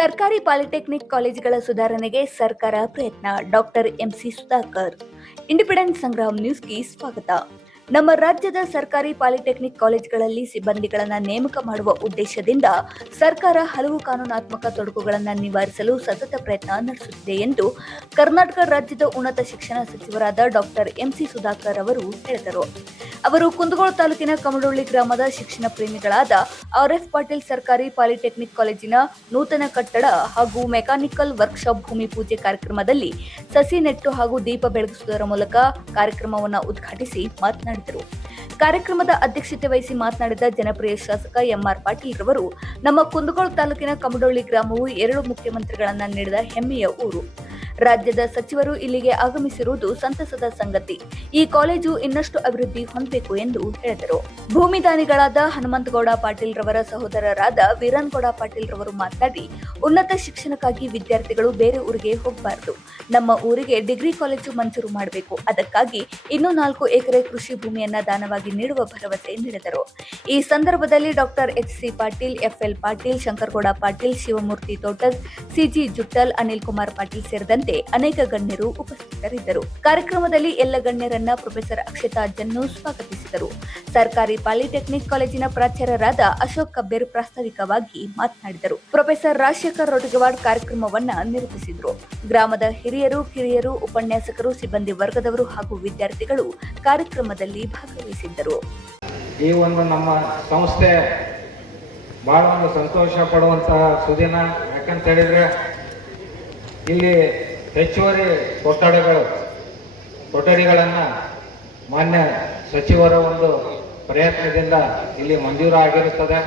ಸರ್ಕಾರಿ ಪಾಲಿಟೆಕ್ನಿಕ್ ಕಾಲೇಜುಗಳ ಸುಧಾರಣೆಗೆ ಸರ್ಕಾರ ಪ್ರಯತ್ನ. Doctor M C Sudhakar. Independent Sangram ನ್ಯೂಸ್ಗೆ ಸ್ವಾಗತ. ನಮ್ಮ ರಾಜ್ಯದ ಸರ್ಕಾರಿ ಪಾಲಿಟೆಕ್ನಿಕ್ ಕಾಲೇಜುಗಳಲ್ಲಿ ಸಿಬ್ಬಂದಿಗಳನ್ನು ನೇಮಕ ಮಾಡುವ ಉದ್ದೇಶದಿಂದ ಸರ್ಕಾರ ಹಲವು ಕಾನೂನಾತ್ಮಕ ತೊಡಕುಗಳನ್ನು ನಿವಾರಿಸಲು ಸತತ ಪ್ರಯತ್ನ ನಡೆಸುತ್ತಿದೆ ಎಂದು ಕರ್ನಾಟಕ ರಾಜ್ಯದ ಉನ್ನತ ಶಿಕ್ಷಣ ಸಚಿವರಾದ ಡಾಕ್ಟರ್ ಎಂಸಿ ಸುಧಾಕರ್ ಅವರು ಹೇಳಿದರು. ಅವರು ಕುಂದಗೋಳ ತಾಲೂಕಿನ ಕಮಡೊಳ್ಳಿ ಗ್ರಾಮದ ಶಿಕ್ಷಣ ಪ್ರೇಮಿಗಳಾದ ಆರ್ಎಫ್ ಪಾಟೀಲ್ ಸರ್ಕಾರಿ ಪಾಲಿಟೆಕ್ನಿಕ್ ಕಾಲೇಜಿನ ನೂತನ ಕಟ್ಟಡ ಹಾಗೂ ಮೆಕ್ಯಾನಿಕಲ್ ವರ್ಕ್ಶಾಪ್ ಭೂಮಿ ಪೂಜೆ ಕಾರ್ಯಕ್ರಮದಲ್ಲಿ ಸಸಿ ನೆಟ್ಟು ಹಾಗೂ ದೀಪ ಬೆಳಗಿಸುವುದರ ಮೂಲಕ ಕಾರ್ಯಕ್ರಮವನ್ನು ಉದ್ಘಾಟಿಸಿ ಮಾತನಾಡಿದರು. ಕಾರ್ಯಕ್ರಮದ ಅಧ್ಯಕ್ಷತೆ ವಹಿಸಿ ಮಾತನಾಡಿದ ಜನಪ್ರಿಯ ಶಾಸಕ ಎಂಆರ್ ಪಾಟೀಲ್ ರವರು, ನಮ್ಮ ಕುಂದಗೋಳ ತಾಲೂಕಿನ ಕಮಡೊಳ್ಳಿ ಗ್ರಾಮವು 2 ಮುಖ್ಯಮಂತ್ರಿಗಳನ್ನ ನೀಡಿದ ಹೆಮ್ಮೆಯ ಊರು. ರಾಜ್ಯದ ಸಚಿವರು ಇಲ್ಲಿಗೆ ಆಗಮಿಸಿರುವುದು ಸಂತಸದ ಸಂಗತಿ. ಈ ಕಾಲೇಜು ಇನ್ನಷ್ಟು ಅಭಿವೃದ್ಧಿ ಹೊಂದಬೇಕು ಎಂದು ಹೇಳಿದರು. ಭೂಮಿದಾನಿಗಳಾದ ಹನುಮಂತಗೌಡ ಪಾಟೀಲ್ ರವರ ಸಹೋದರರಾದ ವೀರನ್ಗೌಡ ಪಾಟೀಲ್ ರವರು ಮಾತನಾಡಿ, ಉನ್ನತ ಶಿಕ್ಷಣಕ್ಕಾಗಿ ವಿದ್ಯಾರ್ಥಿಗಳು ಬೇರೆ ಊರಿಗೆ ಹೋಗಬಾರದು. ನಮ್ಮ ಊರಿಗೆ ಡಿಗ್ರಿ ಕಾಲೇಜು ಮಂಜೂರು ಮಾಡಬೇಕು. ಅದಕ್ಕಾಗಿ ಇನ್ನೂ 4 ಎಕರೆ ಕೃಷಿ ಭೂಮಿಯನ್ನ ದಾನವಾಗಿ ನೀಡುವ ಭರವಸೆ ನೀಡಿದರು. ಈ ಸಂದರ್ಭದಲ್ಲಿ ಡಾಕ್ಟರ್ ಎಚ್.ಸಿ. ಪಾಟೀಲ್, ಎಫ್.ಎಲ್. ಪಾಟೀಲ್, ಶಂಕರಗೌಡ ಪಾಟೀಲ್, ಶಿವಮೂರ್ತಿ ತೋಟದ್, ಸಿ.ಜಿ. ಜುಟ್ಟಲ್, ಅನಿಲ್ ಕುಮಾರ್ ಪಾಟೀಲ್ ಸೇರಿದಂತೆ ಅನೇಕ ಗಣ್ಯರು ಉಪಸ್ಥಿತರಿದ್ದರು. ಕಾರ್ಯಕ್ರಮದಲ್ಲಿ ಎಲ್ಲ ಗಣ್ಯರನ್ನ ಪ್ರೊಫೆಸರ್ ಅಕ್ಷತಾ ಜನ್ನು ಸ್ವಾಗತಿಸಿದರು. ಸರ್ಕಾರಿ ಪಾಲಿಟೆಕ್ನಿಕ್ ಕಾಲೇಜಿನ ಪ್ರಾಚಾರ್ಯರಾದ ಅಶೋಕ್ ಕಬ್ಬೇರ್ ಪ್ರಾಸ್ತಾವಿಕವಾಗಿ ಮಾತನಾಡಿದರು. ಪ್ರೊಫೆಸರ್ ರಾಜಶೇಖರ್ ರೊಟಗವಾಡ್ ಕಾರ್ಯಕ್ರಮವನ್ನ ನಿರೂಪಿಸಿದರು. ಗ್ರಾಮದ ಹಿರಿಯರು, ಕಿರಿಯರು, ಉಪನ್ಯಾಸಕರು, ಸಿಬ್ಬಂದಿ ವರ್ಗದವರು ಹಾಗೂ ವಿದ್ಯಾರ್ಥಿಗಳು ಕಾರ್ಯಕ್ರಮದಲ್ಲಿ ಭಾಗವಹಿಸಿದ್ದರು. ಈ ಒಂದು ನಮ್ಮ ಸಂಸ್ಥೆ ಬಹಳ ಒಂದು ಸಂತೋಷ ಪಡುವಂತಹ ಸುದಿನ. ಯಾಕಂತ ಹೇಳಿದ್ರೆ ಇಲ್ಲಿ ಹೆಚ್ಚುವರಿ ಕೊಠಡಿಗಳನ್ನು ಮಾನ್ಯ ಸಚಿವರ ಒಂದು ಪ್ರಯತ್ನದಿಂದ ಇಲ್ಲಿ ಮಂಜೂರು ಆಗಿರುತ್ತದೆ.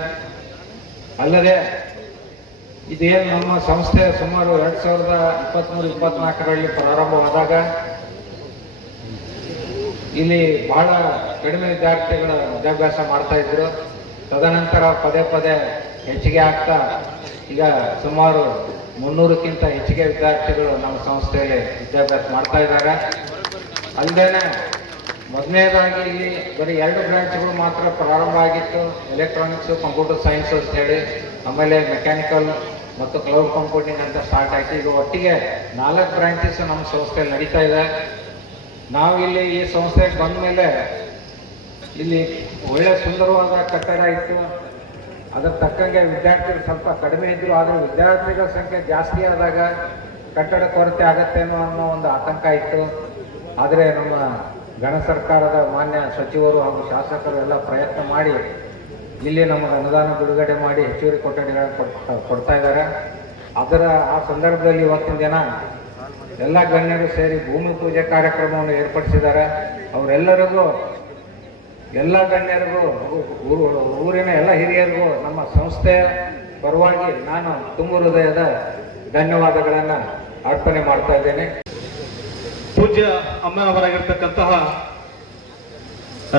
ಅಲ್ಲದೆ ಇದೇನು ನಮ್ಮ ಸಂಸ್ಥೆ ಸುಮಾರು 2023-24ರಲ್ಲಿ ಪ್ರಾರಂಭವಾದಾಗ ಇಲ್ಲಿ ಬಹಳ ಕಡಿಮೆ ವಿದ್ಯಾರ್ಥಿಗಳ ವಿದ್ಯಾಭ್ಯಾಸ ಮಾಡ್ತಾ ಇದ್ರು. ತದನಂತರ ಪದೇ ಪದೇ ಹೆಚ್ಚಿಗೆ ಆಗ್ತಾ ಈಗ ಸುಮಾರು 300ಕ್ಕಿಂತ ಹೆಚ್ಚಿಗೆ ವಿದ್ಯಾರ್ಥಿಗಳು ನಮ್ಮ ಸಂಸ್ಥೆಯಲ್ಲಿ ವಿದ್ಯಾಭ್ಯಾಸ ಮಾಡ್ತಾ ಇದ್ದಾರೆ. ಅಲ್ಲದೆ ಮೊದಲನೇದಾಗಿ ಇಲ್ಲಿ ಬರೀ 2 ಬ್ರಾಂಚ್ಗಳು ಮಾತ್ರ ಪ್ರಾರಂಭ ಆಗಿತ್ತು. ಎಲೆಕ್ಟ್ರಾನಿಕ್ಸು, ಕಂಪ್ಯೂಟರ್ ಸೈನ್ಸ್ ಅಂತ ಹೇಳಿ, ಆಮೇಲೆ ಮೆಕ್ಯಾನಿಕಲ್ ಮತ್ತು ಕ್ಲೌಡ್ ಕಂಪ್ಯೂಟಿಂಗ್ ಅಂತ ಸ್ಟಾರ್ಟ್ ಆಯಿತು. ಈಗ ಒಟ್ಟಿಗೆ 4 ಬ್ರಾಂಚಸ್ ನಮ್ಮ ಸಂಸ್ಥೆಯಲ್ಲಿ ನಡೀತಾ ಇದೆ. ನಾವು ಇಲ್ಲಿ ಈ ಸಂಸ್ಥೆಗೆ ಬಂದ ಮೇಲೆ ಇಲ್ಲಿ ಒಳ್ಳೆ ಸುಂದರವಾದ ಕಟ್ಟಡ ಇತ್ತು. ಅದರ ತಕ್ಕಂಗೆ ವಿದ್ಯಾರ್ಥಿಗಳು ಸ್ವಲ್ಪ ಕಡಿಮೆ ಇದ್ದರು. ಆದರೆ ವಿದ್ಯಾರ್ಥಿಗಳ ಸಂಖ್ಯೆ ಜಾಸ್ತಿ ಆದಾಗ ಕಟ್ಟಡ ಕೊರತೆ ಆಗತ್ತೇನೋ ಅನ್ನೋ ಒಂದು ಆತಂಕ ಇತ್ತು. ಆದರೆ ನಮ್ಮ ಗಣ ಸರ್ಕಾರದ ಮಾನ್ಯ ಸಚಿವರು ಹಾಗೂ ಶಾಸಕರು ಎಲ್ಲ ಪ್ರಯತ್ನ ಮಾಡಿ ಇಲ್ಲಿ ನಮಗೆ ಅನುದಾನ ಬಿಡುಗಡೆ ಮಾಡಿ ಹೆಚ್ಚುವರಿ ಕೊಠಡಿಗಳನ್ನು ಕೊಡ್ತಾ ಇದ್ದಾರೆ. ಆ ಸಂದರ್ಭದಲ್ಲಿ ಇವತ್ತಿನ ದಿನ ಎಲ್ಲ ಗಣ್ಯರು ಸೇರಿ ಭೂಮಿ ಪೂಜೆ ಕಾರ್ಯಕ್ರಮವನ್ನು ಏರ್ಪಡಿಸಿದ್ದಾರೆ. ಅವರೆಲ್ಲರಿಗೂ, ಎಲ್ಲ ಗಣ್ಯರಿಗೂ, ಊರಿನ ಎಲ್ಲ ಹಿರಿಯರಿಗೂ ನಮ್ಮ ಸಂಸ್ಥೆಯ ಪರವಾಗಿ ನಾನು ತುಂಬು ಹೃದಯದ ಧನ್ಯವಾದಗಳನ್ನು ಅರ್ಪಣೆ ಮಾಡ್ತಾ ಇದ್ದೇನೆ. ಪೂಜ್ಯ ಅಮ್ಮನವರಾಗಿರ್ತಕ್ಕಂತಹ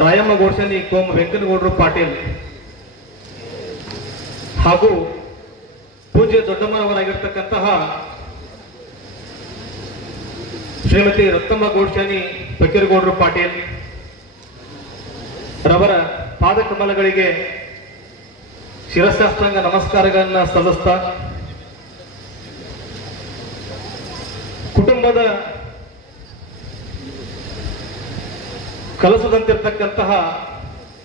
ರಾಯಮ್ಮ ಗೋಡ್ಸನಿ ಕೋಮ ವೆಂಕನಗೌಡರು ಪಾಟೀಲ್ ಹಾಗೂ ಪೂಜ್ಯ ದೊಡ್ಡಮ್ಮನವರಾಗಿರ್ತಕ್ಕಂತಹ ಶ್ರೀಮತಿ ರತ್ನಮ್ಮ ಗೋಡ್ಸನಿ ಫಕೀರಗೌಡರು ಪಾಟೀಲ್ ರವರ ಪಾದಕಮಲಗಳಿಗೆ ಶಿರಸಾಷ್ಟಾಂಗ ನಮಸ್ಕಾರಗಳನ್ನು ಸಲ್ಲಿಸ್ತಾ, ಕುಟುಂಬದ ಕಲಸದಂತಿರ್ತಕ್ಕಂತಹ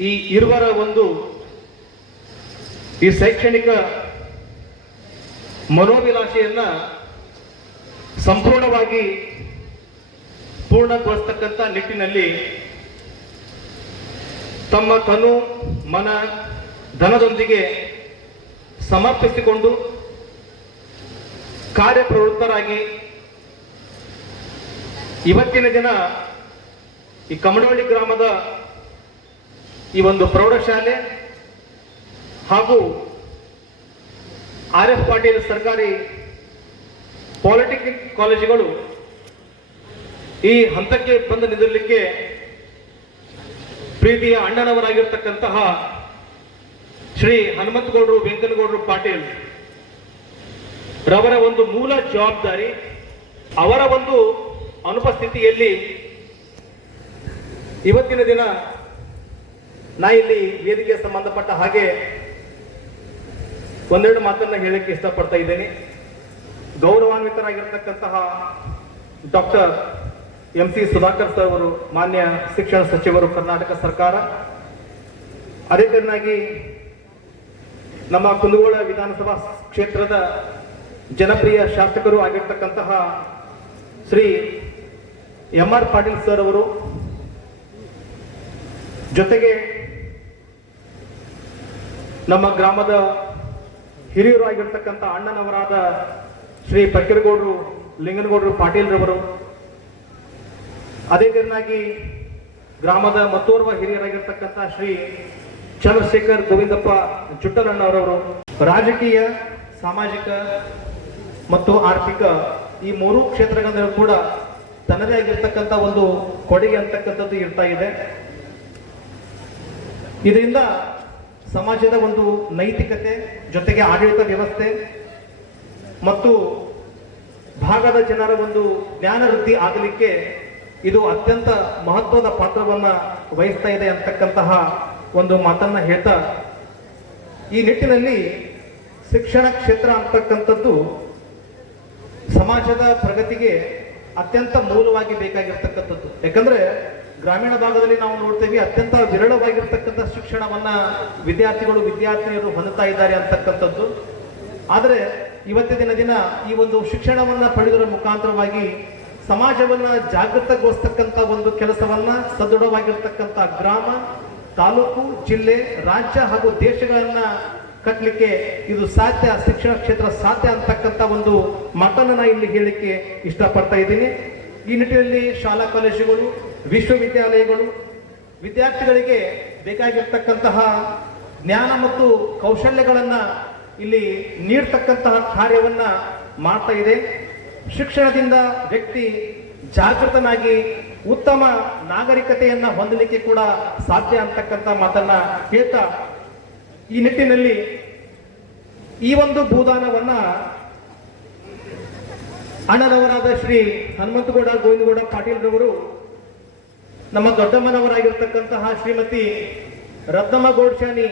ಈ ಇರುವರ ಈ ಶೈಕ್ಷಣಿಕ ಮನೋಭಿಲಾಷೆಯನ್ನ ಸಂಪೂರ್ಣವಾಗಿ ಪೂರ್ಣಗೊಳಿಸ್ತಕ್ಕಂಥ ನಿಟ್ಟಿನಲ್ಲಿ ತಮ್ಮ ತನು, ಮನ, ಧನದೊಂದಿಗೆ ಸಮರ್ಪಿಸಿಕೊಂಡು ಕಾರ್ಯಪ್ರವೃತ್ತರಾಗಿ ಇವತ್ತಿನ ದಿನ ಈ ಕಮಡೊಳ್ಳಿ ಗ್ರಾಮದ ಈ ಒಂದು ಪ್ರೌಢಶಾಲೆ ಹಾಗೂ ಆರ್ಎಫ್ ಪಾಟೀಲ್ ಸರ್ಕಾರಿ ಪಾಲಿಟೆಕ್ನಿಕ್ ಕಾಲೇಜುಗಳು ಈ ಹಂತಕ್ಕೆ ಬಂದು ನಿಲ್ಲಲಿಕ್ಕೆ ಪ್ರೀತಿಯ ಅಣ್ಣನವರಾಗಿರ್ತಕ್ಕಂತಹ ಶ್ರೀ ಹನುಮಂತಗೌಡರು ವೆಂಕನಗೌಡರು ಪಾಟೀಲ್ ರವರ ಒಂದು ಮೂಲ ಜವಾಬ್ದಾರಿ, ಅವರ ಒಂದು ಅನುಪಸ್ಥಿತಿಯಲ್ಲಿ ಇವತ್ತಿನ ದಿನ ನಾ ಇಲ್ಲಿ ವೇದಿಕೆಗೆ ಸಂಬಂಧಪಟ್ಟ ಹಾಗೆ ಒಂದೆರಡು ಮಾತನ್ನ ಹೇಳಕ್ಕೆ ಇಷ್ಟಪಡ್ತಾ ಇದ್ದೇನೆ. ಗೌರವಾನ್ವಿತರಾಗಿರ್ತಕ್ಕಂತಹ ಡಾಕ್ಟರ್ MC ಸುಧಾಕರ್ ಸರ್ ಅವರು, ಮಾನ್ಯ ಶಿಕ್ಷಣ ಸಚಿವರು, ಕರ್ನಾಟಕ ಸರ್ಕಾರ. ಅದೇ ತೆರನಾಗಿ ನಮ್ಮ ಕುಂದಗೋಳ ವಿಧಾನಸಭಾ ಕ್ಷೇತ್ರದ ಜನಪ್ರಿಯ ಶಾಸಕರು ಆಗಿರ್ತಕ್ಕಂತಹ ಶ್ರೀ MR ಪಾಟೀಲ್ ಸರ್ ಅವರು, ಜೊತೆಗೆ ನಮ್ಮ ಗ್ರಾಮದ ಹಿರಿಯರು ಆಗಿರ್ತಕ್ಕಂಥ ಅಣ್ಣನವರಾದ ಶ್ರೀ ಪಕ್ಕಿರಗೌಡರು ಲಿಂಗನಗೌಡರು ಪಾಟೀಲ್ ರವರು, ಅದೇ ತೆರನಾಗಿ ಗ್ರಾಮದ ಮತ್ತೋರ್ವ ಹಿರಿಯರಾಗಿರ್ತಕ್ಕಂಥ ಶ್ರೀ ಚಂದ್ರಶೇಖರ್ ಗೋವಿಂದಪ್ಪ ಜುಟ್ಟಲಣ್ಣವರವರು, ರಾಜಕೀಯ, ಸಾಮಾಜಿಕ ಮತ್ತು ಆರ್ಥಿಕ ಈ ಮೂರು ಕ್ಷೇತ್ರಗಳಲ್ಲೂ ಕೂಡ ತನ್ನದೇ ಆಗಿರ್ತಕ್ಕಂಥ ಒಂದು ಕೊಡುಗೆ ಅಂತಕ್ಕಂಥದ್ದು ಇರ್ತಾ ಇದೆ. ಇದರಿಂದ ಸಮಾಜದ ಒಂದು ನೈತಿಕತೆ, ಜೊತೆಗೆ ಆಡಳಿತ ವ್ಯವಸ್ಥೆ ಮತ್ತು ಭಾಗದ ಜನರ ಒಂದು ಜ್ಞಾನ ವೃದ್ಧಿ ಆಗಲಿಕ್ಕೆ ಇದು ಅತ್ಯಂತ ಮಹತ್ವದ ಪಾತ್ರವನ್ನ ವಹಿಸ್ತಾ ಇದೆ ಅಂತಕ್ಕಂತಹ ಒಂದು ಮಾತನ್ನ ಹೇಳ್ತಾ, ಈ ನಿಟ್ಟಿನಲ್ಲಿ ಶಿಕ್ಷಣ ಕ್ಷೇತ್ರ ಅಂತಕ್ಕಂಥದ್ದು ಸಮಾಜದ ಪ್ರಗತಿಗೆ ಅತ್ಯಂತ ಮೂಲವಾಗಿ ಬೇಕಾಗಿರ್ತಕ್ಕಂಥದ್ದು. ಯಾಕಂದ್ರೆ ಗ್ರಾಮೀಣ ಭಾಗದಲ್ಲಿ ನಾವು ನೋಡ್ತೇವೆ, ಅತ್ಯಂತ ವಿರಳವಾಗಿರ್ತಕ್ಕಂಥ ಶಿಕ್ಷಣವನ್ನ ವಿದ್ಯಾರ್ಥಿನಿಯರು ಹೊಂದುತ್ತಾ ಇದ್ದಾರೆ ಅಂತಕ್ಕಂಥದ್ದು. ಆದರೆ ಇವತ್ತಿನ ದಿನ ಈ ಒಂದು ಶಿಕ್ಷಣವನ್ನ ಪಡೆಯುವುದರ ಮುಖಾಂತರವಾಗಿ ಸಮಾಜವನ್ನ ಜಾಗೃತಗೊಳಿಸ್ತಕ್ಕಂಥ ಒಂದು ಕೆಲಸವನ್ನ ಸದೃಢವಾಗಿರ್ತಕ್ಕಂಥ ಗ್ರಾಮ, ತಾಲೂಕು, ಜಿಲ್ಲೆ, ರಾಜ್ಯ ಹಾಗೂ ದೇಶಗಳನ್ನ ಕಟ್ಟಲಿಕ್ಕೆ ಇದು ಸಾಧ್ಯ, ಶಿಕ್ಷಣ ಕ್ಷೇತ್ರ ಸಾಧ್ಯ ಅಂತಕ್ಕಂಥ ಒಂದು ಮಾತನ್ನ ನಾನು ಇಲ್ಲಿ ಹೇಳಲಿಕ್ಕೆ ಇಷ್ಟಪಡ್ತಾ ಇದ್ದೀನಿ. ಈ ನಿಟ್ಟಿನಲ್ಲಿ ಶಾಲಾ ಕಾಲೇಜುಗಳು, ವಿಶ್ವವಿದ್ಯಾಲಯಗಳು ವಿದ್ಯಾರ್ಥಿಗಳಿಗೆ ಬೇಕಾಗಿರ್ತಕ್ಕಂತಹ ಜ್ಞಾನ ಮತ್ತು ಕೌಶಲ್ಯಗಳನ್ನ ಇಲ್ಲಿ ನೀಡ್ತಕ್ಕಂತಹ ಕಾರ್ಯವನ್ನ ಮಾಡ್ತಾ ಇದೆ. ಶಿಕ್ಷಣದಿಂದ ವ್ಯಕ್ತಿ ಜಾಗೃತನಾಗಿ ಉತ್ತಮ ನಾಗರಿಕತೆಯನ್ನ ಹೊಂದಲಿಕ್ಕೆ ಕೂಡ ಸಾಧ್ಯ ಅಂತಕ್ಕಂಥ ಮಾತನ್ನ ಹೇಳ್ತಾ, ಈ ನಿಟ್ಟಿನಲ್ಲಿ ಈ ಒಂದು ಭೂದಾನವನ್ನ ಅಣ್ಣನವರಾದ ಶ್ರೀ ಹನುಮಂತಗೌಡ ಗೋವಿಂದಗೌಡ ಪಾಟೀಲ್ ರವರು ನಮ್ಮ ದೊಡ್ಡಮ್ಮನವರಾಗಿರ್ತಕ್ಕಂತಹ ಶ್ರೀಮತಿ ರತ್ನಮ್ಮ ಗೌಡ್ಶಾನಿ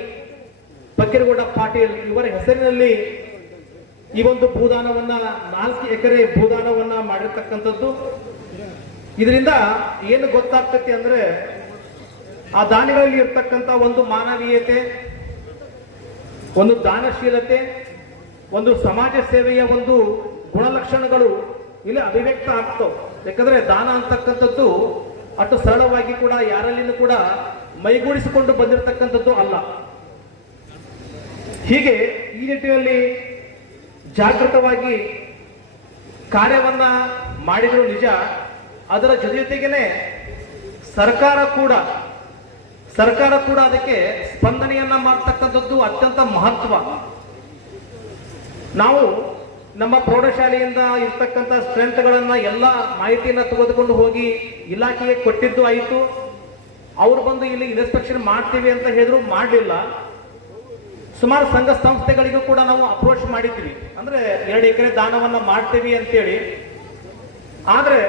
ಪಕ್ಕಿರಗೌಡ ಪಾಟೀಲ್ ಇವರ ಹೆಸರಿನಲ್ಲಿ ಈ ಒಂದು ಭೂದಾನವನ್ನ 4 ಎಕರೆ ಭೂದಾನವನ್ನ ಮಾಡಿರ್ತಕ್ಕಂಥದ್ದು. ಇದರಿಂದ ಏನು ಗೊತ್ತಾಗ್ತತಿ ಅಂದ್ರೆ, ಆ ದಾನಿಗಳಲ್ಲಿ ಇರ್ತಕ್ಕಂಥ ಒಂದು ಮಾನವೀಯತೆ, ಒಂದು ದಾನಶೀಲತೆ, ಒಂದು ಸಮಾಜ ಸೇವೆಯ ಒಂದು ಗುಣಲಕ್ಷಣಗಳು ಇಲ್ಲಿ ಅಭಿವ್ಯಕ್ತ ಆಗ್ತವೆ. ಯಾಕಂದ್ರೆ ದಾನ ಅಂತಕ್ಕಂಥದ್ದು ಅಷ್ಟು ಸರಳವಾಗಿ ಕೂಡ ಯಾರಲ್ಲಿನೂ ಕೂಡ ಮೈಗೂಡಿಸಿಕೊಂಡು ಬಂದಿರತಕ್ಕಂಥದ್ದು ಅಲ್ಲ. ಹೀಗೆ ಈ ನಿಟ್ಟಿನಲ್ಲಿ ಜಾಗೃತವಾಗಿ ಕಾರ್ಯವನ್ನ ಮಾಡಿದ್ರು ನಿಜ, ಅದರ ಜೊತೆಗೇನೆ ಸರ್ಕಾರ ಕೂಡ ಅದಕ್ಕೆ ಸ್ಪಂದನೆಯನ್ನ ಮಾಡ್ತಕ್ಕಂಥದ್ದು ಅತ್ಯಂತ ಮಹತ್ವ. ನಾವು ನಮ್ಮ ಪ್ರೌಢಶಾಲೆಯಿಂದ ಇರ್ತಕ್ಕಂಥ ಸ್ಟ್ರೆಂತ್ಗಳನ್ನ ಎಲ್ಲ ಮಾಹಿತಿಯನ್ನ ತೆಗೆದುಕೊಂಡು ಹೋಗಿ ಇಲಾಖೆಗೆ ಕೊಟ್ಟಿದ್ದು ಆಯಿತು. ಅವ್ರು ಬಂದು ಇಲ್ಲಿ ಇನ್ಸ್ಪೆಕ್ಷನ್ ಮಾಡ್ತೀವಿ ಅಂತ ಹೇಳಿದ್ರು, ಮಾಡಲಿಲ್ಲ. ಸುಮಾರು ಸಂಘ ಸಂಸ್ಥೆಗಳಿಗೂ ಕೂಡ ನಾವು ಅಪ್ರೋಚ್ ಮಾಡಿದ್ವಿ, ಅಂದ್ರೆ 2 ಎಕರೆ ದಾನವನ್ನ ಮಾಡ್ತೀವಿ ಅಂತೇಳಿ. ಆದ್ರೆ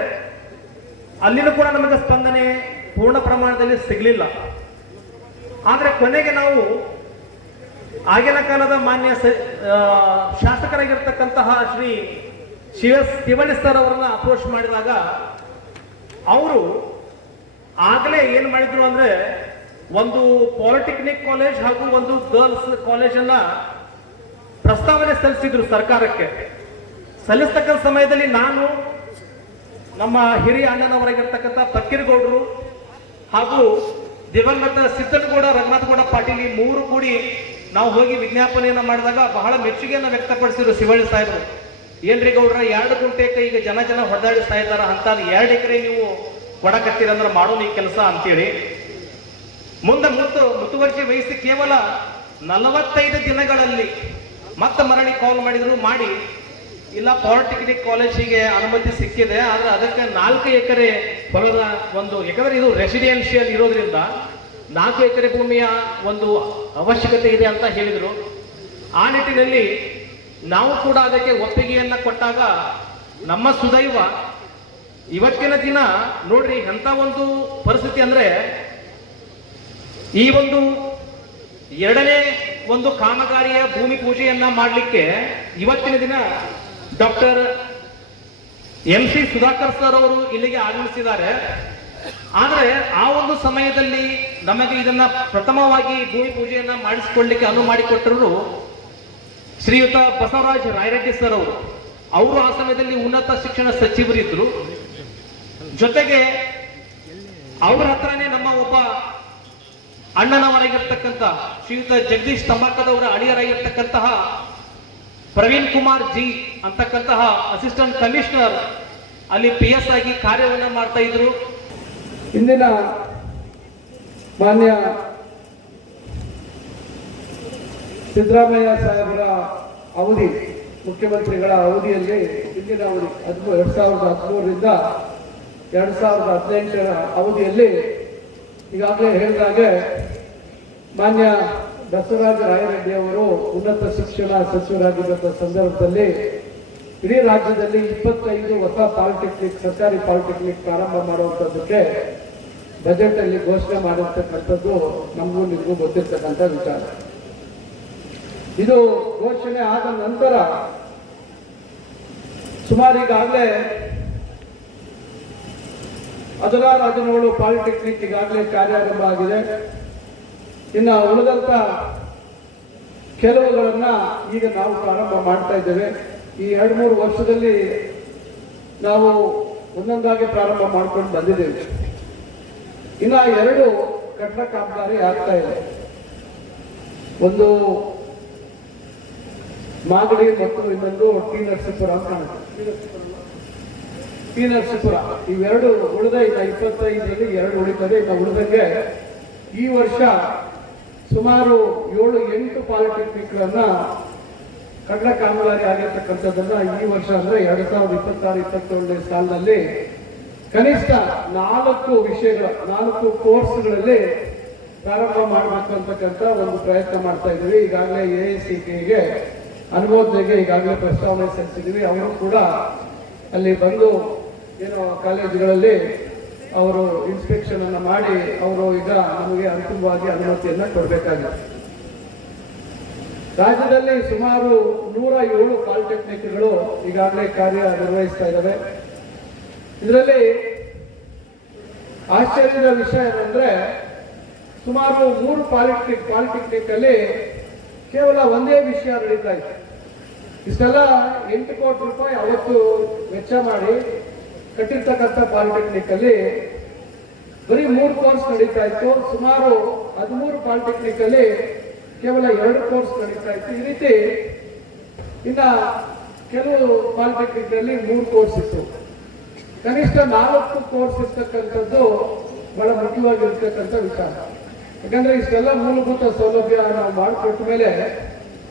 ಅಲ್ಲಿನೂ ಕೂಡ ನಮಗೆ ಸ್ಪಂದನೆ ಪೂರ್ಣ ಪ್ರಮಾಣದಲ್ಲಿ ಸಿಗ್ಲಿಲ್ಲ. ಆದ್ರೆ ಕೊನೆಗೆ ನಾವು ಆಗಿನ ಕಾಲದ ಮಾನ್ಯ ಶಾಸಕರಾಗಿರ್ತಕ್ಕಂತಹ ಶ್ರೀ ಶಿವಳ್ಳಿ ಸರ್ ಅವರನ್ನ ಅಪ್ರೋಚ್ ಮಾಡಿದಾಗ ಅವರು ಆಗಲೇ ಏನ್ ಮಾಡಿದ್ರು ಅಂದ್ರೆ, ಒಂದು ಪಾಲಿಟೆಕ್ನಿಕ್ ಕಾಲೇಜ್ ಹಾಗೂ ಒಂದು ಗರ್ಲ್ಸ್ ಕಾಲೇಜನ್ನ ಪ್ರಸ್ತಾವನೆ ಸಲ್ಲಿಸಿದ್ರು ಸರ್ಕಾರಕ್ಕೆ. ಸಲ್ಲಿಸ್ತಕ್ಕಂಥ ಸಮಯದಲ್ಲಿ ನಾನು, ನಮ್ಮ ಹಿರಿಯ ಅಣ್ಣನವರಾಗಿರ್ತಕ್ಕಂಥ ಪಕ್ಕಿರಗೌಡರು ಹಾಗೂ ದಿವಂಗತ ಸಿದ್ದನಗೌಡ ರಂಗನಾಥಗೌಡ ಪಾಟೀಲ್ ಈ 3 ಕೂಡಿ ನಾವು ಹೋಗಿ ವಿಜ್ಞಾಪನೆಯನ್ನ ಮಾಡಿದಾಗ ಬಹಳ ಮೆಚ್ಚುಗೆಯನ್ನು ವ್ಯಕ್ತಪಡಿಸಿದ್ರು ಶಿವಳ್ಳಿ ಸಾಹೇಬರು. ಏನ್ರಿ ಗೌಡ್ರ, 2 ಗುಂಟೆಗೆ ಈಗ ಜನ ಹೊಡೆದಾಡಿಸ್ತಾ ಇದ್ದಾರ, ಅಂತ 2 ಎಕರೆ ನೀವು ಕೊಡಕತ್ತೀರಂದ್ರೆ ಮಾಡೋಣ ಈ ಕೆಲಸ ಅಂತೇಳಿ ಮುಂದೆ ಮುತುವರ್ಜಿ ವಹಿಸಿ ಕೇವಲ 45 ದಿನಗಳಲ್ಲಿ ಮತ್ತೆ ಮರಳಿ ಕಾಲ್ ಮಾಡಿದ್ರು. ಮಾಡಿ ಇಲ್ಲ, ಪಾಲಿಟೆಕ್ನಿಕ್ ಕಾಲೇಜಿಗೆ ಅನುಮತಿ ಸಿಕ್ಕಿದೆ, ಆದ್ರೆ ಅದಕ್ಕೆ 4 ಎಕರೆ ಹೊಲದ ಒಂದು, ಯಾಕಂದ್ರೆ ಇದು ರೆಸಿಡೆನ್ಷಿಯಲ್ ಇರೋದ್ರಿಂದ 4 ಎಕರೆ ಭೂಮಿಯ ಒಂದು ಅವಶ್ಯಕತೆ ಇದೆ ಅಂತ ಹೇಳಿದ್ರು. ಆ ನಿಟ್ಟಿನಲ್ಲಿ ನಾವು ಕೂಡ ಅದಕ್ಕೆ ಒಪ್ಪಿಗೆಯನ್ನ ಕೊಟ್ಟಾಗ ನಮ್ಮ ಸುದೈವ ಇವತ್ತಿನ ದಿನ ನೋಡ್ರಿ ಎಂತ ಒಂದು ಪರಿಸ್ಥಿತಿ ಅಂದ್ರೆ, ಈ ಒಂದು 2ನೇ ಒಂದು ಕಾಮಗಾರಿಯ ಭೂಮಿ ಪೂಜೆಯನ್ನ ಮಾಡಲಿಕ್ಕೆ ಇವತ್ತಿನ ದಿನ ಡಾಕ್ಟರ್ MC ಸುಧಾಕರ್ ಸರ್ ಅವರು ಇಲ್ಲಿಗೆ ಆಗಮಿಸಿದ್ದಾರೆ. ಆದರೆ ಆ ಒಂದು ಸಮಯದಲ್ಲಿ ನಮಗೆ ಇದನ್ನ ಪ್ರಥಮವಾಗಿ ಭೂಮಿ ಪೂಜೆಯನ್ನ ಮಾಡಿಸಿಕೊಳ್ಳಲಿಕ್ಕೆ ಅನುವು ಮಾಡಿಕೊಟ್ಟರು ಶ್ರೀಯುತ ಬಸವರಾಜ ರಾಯರೆಡ್ಡಿ ಸರ್ ಅವರು ಆ ಸಮಯದಲ್ಲಿ ಉನ್ನತ ಶಿಕ್ಷಣ ಸಚಿವರಿದ್ರು. ಜೊತೆಗೆ ಅವರ ಹತ್ರನೇ ನಮ್ಮ ಒಬ್ಬ ಅಣ್ಣನವರಾಗಿರ್ತಕ್ಕಂಥ ಶ್ರೀಯುತ ಜಗದೀಶ್ ತಂಬಾಕದವರ ಅಳಿಯರಾಗಿರ್ತಕ್ಕಂತಹ ಪ್ರವೀಣ್ ಕುಮಾರ್ ಜಿ ಅಂತಕ್ಕಂತಹ ಅಸಿಸ್ಟೆಂಟ್ ಕಮಿಷನರ್ ಅಲ್ಲಿ PS ಆಗಿ ಕಾರ್ಯವನ್ನ ಮಾಡ್ತಾ ಇದ್ರು. ಇಂದಿನ ಮಾನ್ಯ ಸಿದ್ದರಾಮಯ್ಯ ಸಾಹೇಬರ ಅವಧಿ, ಮುಖ್ಯಮಂತ್ರಿಗಳ ಅವಧಿಯಲ್ಲಿ ಇಂದಿನ ಅವಧಿ 2013ರಿಂದ 2018ರ ಅವಧಿಯಲ್ಲಿ ಈಗಾಗಲೇ ಹೇಳಿದಾಗೆ ಮಾನ್ಯ ಬಸವರಾಜ ರಾಯರೆಡ್ಡಿ ಅವರು ಉನ್ನತ ಶಿಕ್ಷಣ ಸಚಿವರಾಗಿದ್ದ ಸಂದರ್ಭದಲ್ಲಿ ಇಡೀ ರಾಜ್ಯದಲ್ಲಿ 25 ಹೊಸ ಪಾಲಿಟೆಕ್ನಿಕ್, ಸರ್ಕಾರಿ ಪಾಲಿಟೆಕ್ನಿಕ್ ಪ್ರಾರಂಭ ಮಾಡುವಂಥದ್ದಕ್ಕೆ ಬಜೆಟ್ ಅಲ್ಲಿ ಘೋಷಣೆ ಮಾಡಿರ್ತಕ್ಕಂಥದ್ದು ನಮಗೂ ನಿಮಗೂ ಗೊತ್ತಿರ್ತಕ್ಕಂಥ ವಿಚಾರ. ಇದು ಘೋಷಣೆ ಆದ ನಂತರ ಸುಮಾರು ಈಗಾಗಲೇ 16 ಪಾಲಿಟೆಕ್ನಿಕ್ ಈಗಾಗಲೇ ಕಾರ್ಯಾರಂಭ ಆಗಿದೆ. ಇನ್ನು ಉಳಿದಂತ ಕೆಲವುಗಳನ್ನ ಈಗ ನಾವು ಪ್ರಾರಂಭ ಮಾಡ್ತಾ ಇದ್ದೇವೆ. ಈ 2-3 ವರ್ಷದಲ್ಲಿ ನಾವು ಒಂದೊಂದಾಗಿ ಪ್ರಾರಂಭ ಮಾಡ್ಕೊಂಡು ಬಂದಿದ್ದೇವೆ. ಇನ್ನ 2 ಕಟ್ಟಡ ಕಾಮಗಾರಿ ಆಗ್ತಾ ಇದೆ. ಒಂದು ಮಾಗಡಿ ಮತ್ತು ಇನ್ನೊಂದು ಟಿ ನರಸೀಪುರ ಅಂತ ಕಾಣುತ್ತೆ. ಟಿ ನರಸೀಪುರ ಇವೆರಡು ಉಳಿದ, ಇನ್ನ 25ರಲ್ಲಿ 2 ಉಳಿತದೆ. ಇನ್ನು ಉಳಿದಂಗೆ ಈ ವರ್ಷ ಸುಮಾರು 7-8 ಪಾಲಿಟೆಕ್ನಿಕ್ಗಳನ್ನ ಕಟ್ಟಡ ಕಾಮಗಾರಿ ಆಗಿರ್ತಕ್ಕಂಥದ್ದನ್ನ ಈ ವರ್ಷ ಅಂದ್ರೆ 2026-27ನೇ ಸಾಲಿನಲ್ಲಿ ಕನಿಷ್ಠ 4 ವಿಷಯಗಳ 4 ಕೋರ್ಸ್ಗಳಲ್ಲಿ ಪ್ರಾರಂಭ ಮಾಡಬೇಕು ಅಂತಕ್ಕಂಥ ಒಂದು ಪ್ರಯತ್ನ ಮಾಡ್ತಾ ಇದ್ದೀವಿ. ಈಗಾಗಲೇ AICTEಗೆ ಅನುಮೋದನೆಗೆ ಈಗಾಗಲೇ ಪ್ರಸ್ತಾವನೆ ಸಲ್ಲಿಸಿದ್ದೀವಿ. ಅವರು ಕೂಡ ಅಲ್ಲಿ ಬಂದು ಏನೋ ಕಾಲೇಜುಗಳಲ್ಲಿ ಅವರು ಇನ್ಸ್ಪೆಕ್ಷನ್ ಅನ್ನ ಮಾಡಿ ಅವರು ಈಗ ನಮಗೆ ಅಂತಿಮವಾಗಿ ಅನುಮತಿಯನ್ನ ಕೊಡಬೇಕಾಗಿದೆ. ರಾಜ್ಯದಲ್ಲಿ ಸುಮಾರು 107 ಪಾಲಿಟೆಕ್ನಿಕ್ಗಳು ಈಗಾಗಲೇ ಕಾರ್ಯ ನಿರ್ವಹಿಸ್ತಾ ಇದ್ದಾವೆ. ಇದರಲ್ಲಿ ಆಶ್ಚರ್ಯದ ವಿಷಯ ಏನಂದ್ರೆ ಸುಮಾರು 3 ಪಾಲಿಟೆಕ್ನಿಕ್ ಅಲ್ಲಿ ಕೇವಲ ಒಂದೇ ವಿಷಯ ನಡೀತಾ ಇತ್ತು. ಇಷ್ಟೆಲ್ಲ 8 ಕೋಟಿ ರೂಪಾಯಿ ಅವತ್ತು ವೆಚ್ಚ ಮಾಡಿ ಕಟ್ಟಿರ್ತಕ್ಕಂಥ ಪಾಲಿಟೆಕ್ನಿಕ್ ಅಲ್ಲಿ ಬರೀ 3 ಕೋರ್ಸ್ ನಡೀತಾ ಇತ್ತು. ಸುಮಾರು 13 ಪಾಲಿಟೆಕ್ನಿಕ್ ಅಲ್ಲಿ ಕೇವಲ 2 ಕೋರ್ಸ್ ನಡೀತಾ ಇತ್ತು. ಈ ರೀತಿ ಇನ್ನ ಕೆಲವು ಪಾಲಿಟೆಕ್ನಿಕ್ ಅಲ್ಲಿ 3 ಕೋರ್ಸ್ ಇತ್ತು. ಕನಿಷ್ಠ 4 ಕೋರ್ಸ್ ಇರ್ತಕ್ಕಂಥದ್ದು ಬಹಳ ಮುಖ್ಯವಾಗಿರ್ತಕ್ಕಂಥ ವಿಚಾರ. ಯಾಕಂದ್ರೆ ಇಷ್ಟೆಲ್ಲ ಮೂಲಭೂತ ಸೌಲಭ್ಯ ನಾವು ಮಾಡಿಕೊಟ್ಟ ಮೇಲೆ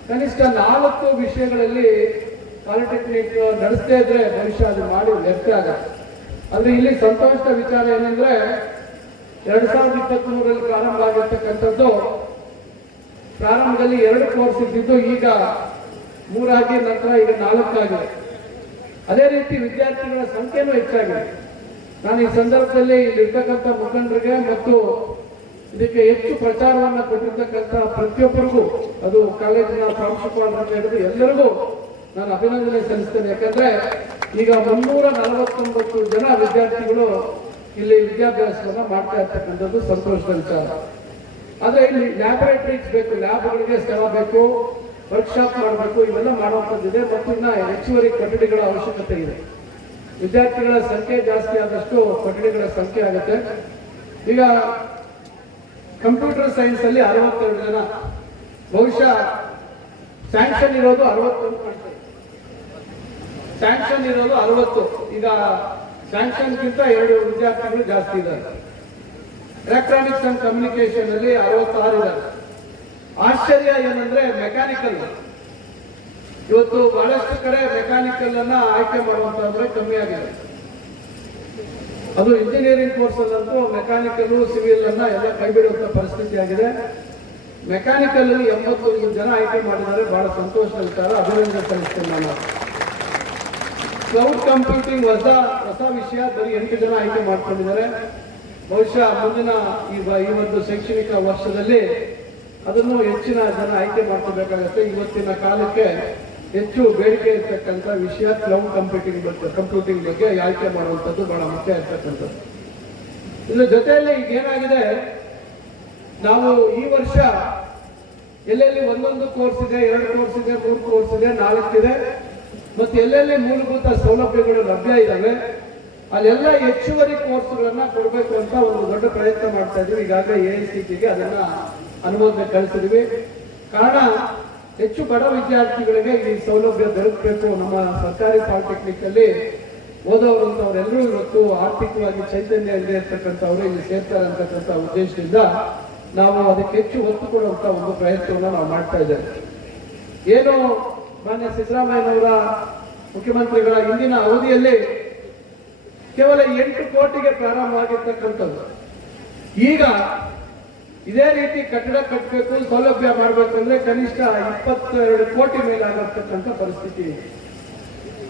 ಕನಿಷ್ಠ 4 ವಿಷಯಗಳಲ್ಲಿ ಪಾಲಿಟೆಕ್ನಿಕ್ ನಡೆಸದೇ ಇದ್ರೆ ಭವಿಷ್ಯ ಅದು ಮಾಡಿ ವ್ಯರ್ಥ ಆಗುತ್ತೆ. ಆದ್ರೆ ಇಲ್ಲಿ ಸಂತೋಷದ ವಿಚಾರ ಏನಂದ್ರೆ 2023ರಲ್ಲಿ ಪ್ರಾರಂಭ ಆಗಿರ್ತಕ್ಕಂಥದ್ದು, ಪ್ರಾರಂಭದಲ್ಲಿ 2 ಕೋರ್ಸ್ ಇದ್ದಿದ್ದು ಈಗ 3 ಆಗಿ ನಂತರ ಈಗ 4 ಆಗಿದೆ. ಅದೇ ರೀತಿ ವಿದ್ಯಾರ್ಥಿಗಳ ಸಂಖ್ಯೆನೂ ಹೆಚ್ಚಾಗಿದೆ. ನಾನು ಈ ಸಂದರ್ಭದಲ್ಲಿ ಇಲ್ಲಿರ್ತಕ್ಕಂಥ ಮುಖಂಡರಿಗೆ ಮತ್ತು ಇದಕ್ಕೆ ಹೆಚ್ಚು ಪ್ರಚಾರವನ್ನ ಕೊಟ್ಟಿರ್ತಕ್ಕಂಥ ಪ್ರತಿಯೊಬ್ಬರಿಗೂ, ಅದು ಕಾಲೇಜಿನ ಪ್ರಾಂಶುಪಾಲರಿಂದ ಹಿಡಿದು ಎಲ್ಲರಿಗೂ ನಾನು ಅಭಿನಂದನೆ ಸಲ್ಲಿಸ್ತೇನೆ. ಯಾಕಂದ್ರೆ ಈಗ 349 ಜನ ವಿದ್ಯಾರ್ಥಿಗಳು ಇಲ್ಲಿ ವಿದ್ಯಾಭ್ಯಾಸವನ್ನ ಮಾಡ್ತಾ ಇರ್ತಕ್ಕಂಥದ್ದು ಸಂತೋಷದ ವಿಚಾರ. ಆದ್ರೆ ಇಲ್ಲಿ ಲ್ಯಾಬೊರೇಟರೀಸ್ ಬೇಕು, ಲ್ಯಾಬ್ಗಳಿಗೆ ಸ್ಥಳ ಬೇಕು, ವರ್ಕ್ಶಾಪ್ ಮಾಡಬೇಕು, ಇವೆಲ್ಲ ಮಾಡುವಂಥದ್ದಿದೆ. ಮತ್ತು ಇನ್ನ ಹೆಚ್ಚುವರಿ ಕೊಠಡಿಗಳ ಅವಶ್ಯಕತೆ ಇದೆ. ವಿದ್ಯಾರ್ಥಿಗಳ ಸಂಖ್ಯೆ ಜಾಸ್ತಿ ಆದಷ್ಟು ಕೊಠಡಿಗಳ ಸಂಖ್ಯೆ ಆಗುತ್ತೆ. ಈಗ ಕಂಪ್ಯೂಟರ್ ಸೈನ್ಸ್ ಅಲ್ಲಿ 62 ಜನ, ಬಹುಶಃ ಸ್ಯಾಂಕ್ಷನ್ ಇರೋದು 61 ಕಾಣ್ತದೆ. ಸ್ಯಾಂಕ್ಷನ್ ಇರೋದು 60. ಈಗ ಸ್ಯಾಂಕ್ಷನ್ಗಿಂತ 2 ವಿದ್ಯಾರ್ಥಿಗಳು ಜಾಸ್ತಿ ಇದ್ದಾರೆ. ಎಲೆಕ್ಟ್ರಾನಿಕ್ಸ್ ಅಂಡ್ ಕಮ್ಯುನಿಕೇಶನ್ ಅಲ್ಲಿ 66 ಇದ್ದಾರೆ. ಆಶ್ಚರ್ಯ ಏನಂದ್ರೆ ಮೆಕ್ಯಾನಿಕಲ್, ಇವತ್ತು ಬಹಳಷ್ಟು ಕಡೆ ಮೆಕ್ಯಾನಿಕಲ್ ಅನ್ನ ಆಯ್ಕೆ ಮಾಡುವಂತಂದ್ರೆ ಕಮ್ಮಿ ಆಗಿದೆ. ಅದು ಇಂಜಿನಿಯರಿಂಗ್ ಕೋರ್ಸ್ ಅಲ್ಲಂತೂ ಮೆಕ್ಯಾನಿಕಲ್, ಸಿವಿಲ್ ಅನ್ನ ಎಲ್ಲ ಕೈ ಬಿಡುವಂತ ಪರಿಸ್ಥಿತಿ ಆಗಿದೆ. ಮೆಕ್ಯಾನಿಕಲ್ ಅಲ್ಲಿ 81 ಜನ ಆಯ್ಕೆ ಮಾಡಿದ್ದಾರೆ. ಬಹಳ ಸಂತೋಷದ ವಿಚಾರ, ಅಭಿನಂದನೆ ಸಲ್ಲಿಸ್ತೇನೆ ನಾನು. ಕ್ಲೌಡ್ ಕಂಪ್ಯೂಟಿಂಗ್ ಹೊಸ ವಿಷಯ, ಬರೀ 8 ಜನ ಆಯ್ಕೆ ಮಾಡ್ಕೊಂಡಿದ್ದಾರೆ. ಬಹುಶಃ ಮುಂದಿನ ಈ ಒಂದು ಶೈಕ್ಷಣಿಕ ವರ್ಷದಲ್ಲಿ ಅದನ್ನು ಹೆಚ್ಚಿನ ಜನ ಆಯ್ಕೆ ಮಾಡ್ಕೋಬೇಕಾಗತ್ತೆ. ಇವತ್ತಿನ ಕಾಲಕ್ಕೆ ಹೆಚ್ಚು ಬೇಡಿಕೆ ಇರ್ತಕ್ಕಂಥ ವಿಷಯ ಕ್ಲೌಡ್ ಕಂಪ್ಯೂಟಿಂಗ್ ಬಗ್ಗೆ ಆಯ್ಕೆ ಮಾಡುವಂಥದ್ದು ಬಹಳ ಮುಖ್ಯ ಇರ್ತಕ್ಕಂಥದ್ದು. ಇದ್ರ ಜೊತೆಯಲ್ಲಿ ಈಗ ಏನಾಗಿದೆ, ನಾವು ಈ ವರ್ಷ ಎಲ್ಲೆಲ್ಲಿ ಒಂದೊಂದು ಕೋರ್ಸ್ ಇದೆ, 2 ಕೋರ್ಸ್ ಇದೆ, 3 ಕೋರ್ಸ್ ಇದೆ, 4 ಇದೆ, ಮತ್ತೆ ಎಲ್ಲೆಲ್ಲಿ ಮೂಲಭೂತ ಸೌಲಭ್ಯಗಳು ಲಭ್ಯ ಇದ್ದಾವೆ ಅಲ್ಲೆಲ್ಲ ಹೆಚ್ಚುವರಿ ಕೋರ್ಸ್ಗಳನ್ನ ಕೊಡಬೇಕು ಅಂತ ಒಂದು ದೊಡ್ಡ ಪ್ರಯತ್ನ ಮಾಡ್ತಾ ಇದ್ವಿ. ಈಗಾಗಲೇ AICTE ಅದನ್ನ ಅನುಮೋದನೆ ಕಳಿಸಿದ್ವಿ. ಕಾರಣ ಹೆಚ್ಚು ಬಡ ವಿದ್ಯಾರ್ಥಿಗಳಿಗೆ ಈ ಸೌಲಭ್ಯ ದೊರಕಬೇಕು. ನಮ್ಮ ಸರ್ಕಾರಿ ಪಾಲಿಟೆಕ್ನಿಕ್ ಅಲ್ಲಿ ಓದೋರಂತವರೆಲ್ಲರೂ ಇವತ್ತು ಆರ್ಥಿಕವಾಗಿ ಚೈತನ್ಯ ಇಲ್ಲದೆ ಇರ್ತಕ್ಕಂಥವ್ರು ಇಲ್ಲಿ ಸೇರ್ತಾರೆ ಅಂತಕ್ಕಂಥ ಉದ್ದೇಶದಿಂದ ನಾವು ಅದಕ್ಕೆ ಹೆಚ್ಚು ಒತ್ತು ಕೊಡುವಂತ ಒಂದು ಪ್ರಯತ್ನವನ್ನು ನಾವು ಮಾಡ್ತಾ ಇದ್ದೇವೆ. ಏನು ಮಾನ್ಯ ಸಿದ್ದರಾಮಯ್ಯನವರ ಮುಖ್ಯಮಂತ್ರಿಗಳ ಹಿಂದಿನ ಅವಧಿಯಲ್ಲಿ ಕೇವಲ 8 ಕೋಟಿಗೆ ಪ್ರಾರಂಭವಾಗಿರ್ತಕ್ಕಂಥದ್ದು, ಈಗ ಇದೇ ರೀತಿ ಕಟ್ಟಡ ಕಟ್ಟಬೇಕು, ಸೌಲಭ್ಯ ಮಾಡಬೇಕಂದ್ರೆ ಕನಿಷ್ಠ 22 ಕೋಟಿ ಮೇಲೆ ಆಗಿರ್ತಕ್ಕಂಥ ಪರಿಸ್ಥಿತಿ ಇದೆ.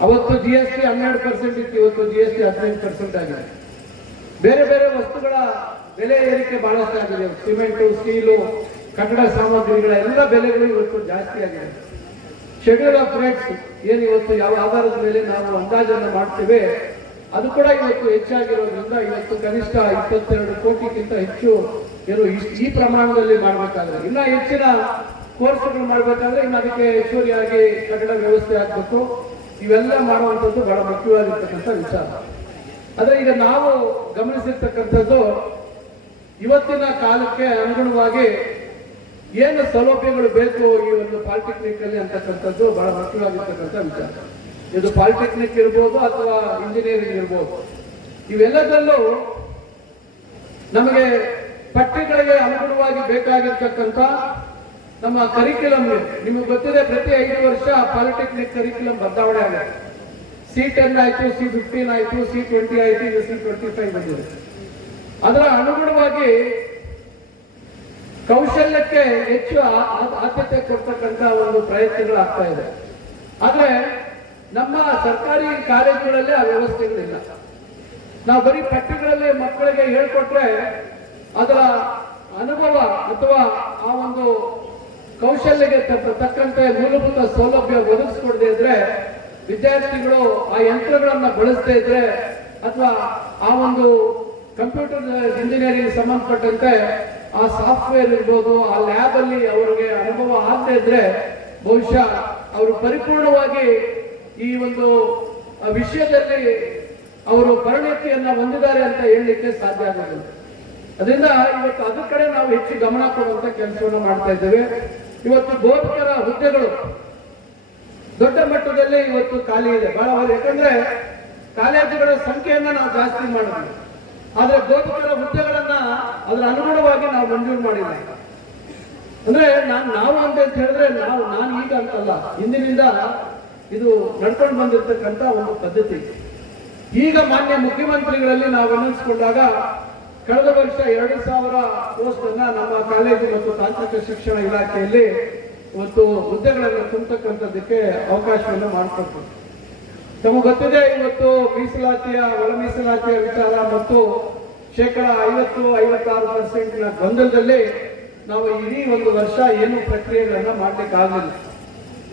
ಅವತ್ತು GST 12% ಇತ್ತು, ಇವತ್ತು GST 15% ಆಗಿದೆ. ಬೇರೆ ಬೇರೆ ವಸ್ತುಗಳ ಬೆಲೆ ಏರಿಕೆ ಬಹಳಷ್ಟು ಆಗಿದೆ. ಸಿಮೆಂಟು, ಸ್ಟೀಲು, ಕಟ್ಟಡ ಸಾಮಗ್ರಿಗಳ ಎಲ್ಲ ಬೆಲೆಗಳು ಇವತ್ತು ಜಾಸ್ತಿ ಆಗಿದೆ. ಶೆಡ್ಯೂಲ್ ಆಫ್ ರೇಟ್ಸ್ ಏನು ಇವತ್ತು ಯಾವ ಆಧಾರದ ಮೇಲೆ ನಾವು ಅಂದಾಜನ್ನು ಮಾಡ್ತೇವೆ ಅದು ಕೂಡ ಇವತ್ತು ಹೆಚ್ಚಾಗಿರೋದ್ರಿಂದ ಇವತ್ತು ಕನಿಷ್ಠ 22 ಕೋಟಿಗಿಂತ ಹೆಚ್ಚು ಏನು ಈ ಪ್ರಮಾಣದಲ್ಲಿ ಮಾಡಬೇಕಾದ್ರೆ, ಇನ್ನ ಹೆಚ್ಚಿನ ಕೋರ್ಸ್ಗಳು ಮಾಡಬೇಕಾದ್ರೆ ಇನ್ನು ಅದಕ್ಕೆ ಹೆಚ್ಚುವರಿಯಾಗಿ ಕಟ್ಟಡ ವ್ಯವಸ್ಥೆ ಆಗಬೇಕು. ಇವೆಲ್ಲ ಮಾಡುವಂಥದ್ದು ಬಹಳ ಮುಖ್ಯವಾಗಿರ್ತಕ್ಕಂಥ ವಿಚಾರ. ಆದ್ರೆ ಈಗ ನಾವು ಗಮನಿಸಿರ್ತಕ್ಕಂಥದ್ದು ಇವತ್ತಿನ ಕಾಲಕ್ಕೆ ಅನುಗುಣವಾಗಿ ಏನು ಸೌಲಭ್ಯಗಳು ಬೇಕು ಈ ಒಂದು ಪಾಲಿಟೆಕ್ನಿಕ್ ಅಲ್ಲಿ ಅಂತಕ್ಕಂಥದ್ದು ಬಹಳ ಮುಖ್ಯವಾಗಿರ್ತಕ್ಕಂಥ ವಿಚಾರ. ಇದು ಪಾಲಿಟೆಕ್ನಿಕ್ ಇರ್ಬೋದು ಅಥವಾ ಇಂಜಿನಿಯರಿಂಗ್ ಇರ್ಬೋದು, ಇವೆಲ್ಲದಲ್ಲೂ ನಮಗೆ ಪಠ್ಯಗಳಿಗೆ ಅನುಗುಣವಾಗಿ ಬೇಕಾಗಿರ್ತಕ್ಕಂಥ ನಮ್ಮ ಕರಿಕ್ಯುಲಮ್ ನಿಮಗೆ ಗೊತ್ತಿದೆ. ಪ್ರತಿ 5 ವರ್ಷ ಪಾಲಿಟೆಕ್ನಿಕ್ ಕರಿಕ್ಯುಲಮ್ ಬದಲಾವಣೆ ಆಗಿದೆ. C10 ಆಯ್ತು, C15 ಆಯ್ತು, C20 ಆಯ್ತು, ಈಗ C25 ಬಂದಿದೆ. ಅದರ ಅನುಗುಣವಾಗಿ ಕೌಶಲ್ಯಕ್ಕೆ ಹೆಚ್ಚು ಆದ್ಯತೆ ಕೊಡ್ತಕ್ಕಂಥ ಒಂದು ಪ್ರಯತ್ನಗಳು ಆಗ್ತಾ ಇದೆ. ಆದ್ರೆ ನಮ್ಮ ಸರ್ಕಾರಿ ಕಾಲೇಜುಗಳಲ್ಲಿ ಆ ವ್ಯವಸ್ಥೆಗಳಿಲ್ಲ. ನಾವು ಬರೀ ಪಠ್ಯಗಳಲ್ಲಿ ಮಕ್ಕಳಿಗೆ ಹೇಳ್ಕೊಟ್ರೆ ಅದರ ಅನುಭವ ಅಥವಾ ಆ ಒಂದು ಕೌಶಲ್ಯಕ್ಕೆ ತಕ್ಕಂತೆ ಮೂಲಭೂತ ಸೌಲಭ್ಯ ಒದಗಿಸ್ಕೊಡದೇ ಇದ್ರೆ, ವಿದ್ಯಾರ್ಥಿಗಳು ಆ ಯಂತ್ರಗಳನ್ನ ಬಳಸದೇ ಇದ್ರೆ ಅಥವಾ ಆ ಒಂದು ಕಂಪ್ಯೂಟರ್ ಇಂಜಿನಿಯರಿಂಗ್ ಸಂಬಂಧಪಟ್ಟಂತೆ ಆ ಸಾಫ್ಟ್ವೇರ್ ಇರ್ಬೋದು, ಆ ಲ್ಯಾಬ್ ಅಲ್ಲಿ ಅವರಿಗೆ ಅನುಭವ ಆಗದೆ ಇದ್ರೆ ಬಹುಶಃ ಅವರು ಪರಿಪೂರ್ಣವಾಗಿ ಈ ಒಂದು ವಿಷಯದಲ್ಲಿ ಅವರು ಪರಿಣತಿಯನ್ನ ಹೊಂದಿದ್ದಾರೆ ಅಂತ ಹೇಳಲಿಕ್ಕೆ ಸಾಧ್ಯ ಆಗೋದಿಲ್ಲ. ಅದರಿಂದ ಇವತ್ತು ಅದ್ರ ಕಡೆ ನಾವು ಹೆಚ್ಚು ಗಮನ ಕೊಡುವಂತ ಕೆಲಸವನ್ನು ಮಾಡ್ತಾ ಇದ್ದೇವೆ. ಇವತ್ತು ಬೋಧಕರ ಹುದ್ದೆಗಳು ದೊಡ್ಡ ಮಟ್ಟದಲ್ಲಿ ಇವತ್ತು ಖಾಲಿ ಇದೆ ಬಹಳ. ಯಾಕಂದ್ರೆ ಕಾಲೇಜುಗಳ ಸಂಖ್ಯೆಯನ್ನ ನಾವು ಜಾಸ್ತಿ ಮಾಡಿದ್ವಿ, ಆದ್ರೆ ಬೋಧಕರ ಹುದ್ದೆಗಳನ್ನ ಅದರ ಅನುಗುಣವಾಗಿ ನಾವು ಮಂಜೂರು ಮಾಡಿಲ್ಲ. ಅಂದ್ರೆ ನಾವು ಅಂತ ಹೇಳಿದ್ರೆ ನಾನು ಈಗ ಅಂತಲ್ಲ, ಹಿಂದಿನಿಂದ ಇದು ನಡ್ಕೊಂಡು ಬಂದಿರತಕ್ಕಂತ ಒಂದು ಪದ್ಧತಿ. ಈಗ ಮಾನ್ಯ ಮುಖ್ಯಮಂತ್ರಿಗಳಲ್ಲಿ ನಾವು ಗಮನಿಸಿಕೊಂಡಾಗ ಕಳೆದ ವರ್ಷ 2000 ಪೋಸ್ಟ್ ಅನ್ನ ನಮ್ಮ ಕಾಲೇಜು ಮತ್ತು ತಾಂತ್ರಿಕ ಶಿಕ್ಷಣ ಇಲಾಖೆಯಲ್ಲಿ ಇವತ್ತು ಹುದ್ದೆಗಳನ್ನು ತುಂಬತಕ್ಕಂಥದ್ದಕ್ಕೆ ಅವಕಾಶವನ್ನು ಮಾಡಿಕೊಡ್ತೀವಿ. ತಮಗೆ ಗೊತ್ತಿದೆ, ಇವತ್ತು ಮೀಸಲಾತಿಯ ಒಳ ಮೀಸಲಾತಿಯ ವಿಚಾರ ಮತ್ತು 50-56% ಗೊಂದಲದಲ್ಲಿ ನಾವು ಇಡೀ ಒಂದು ವರ್ಷ ಏನು ಪ್ರಕ್ರಿಯೆಗಳನ್ನ ಮಾಡ್ಲಿಕ್ಕಾಗಲಿಲ್ಲ.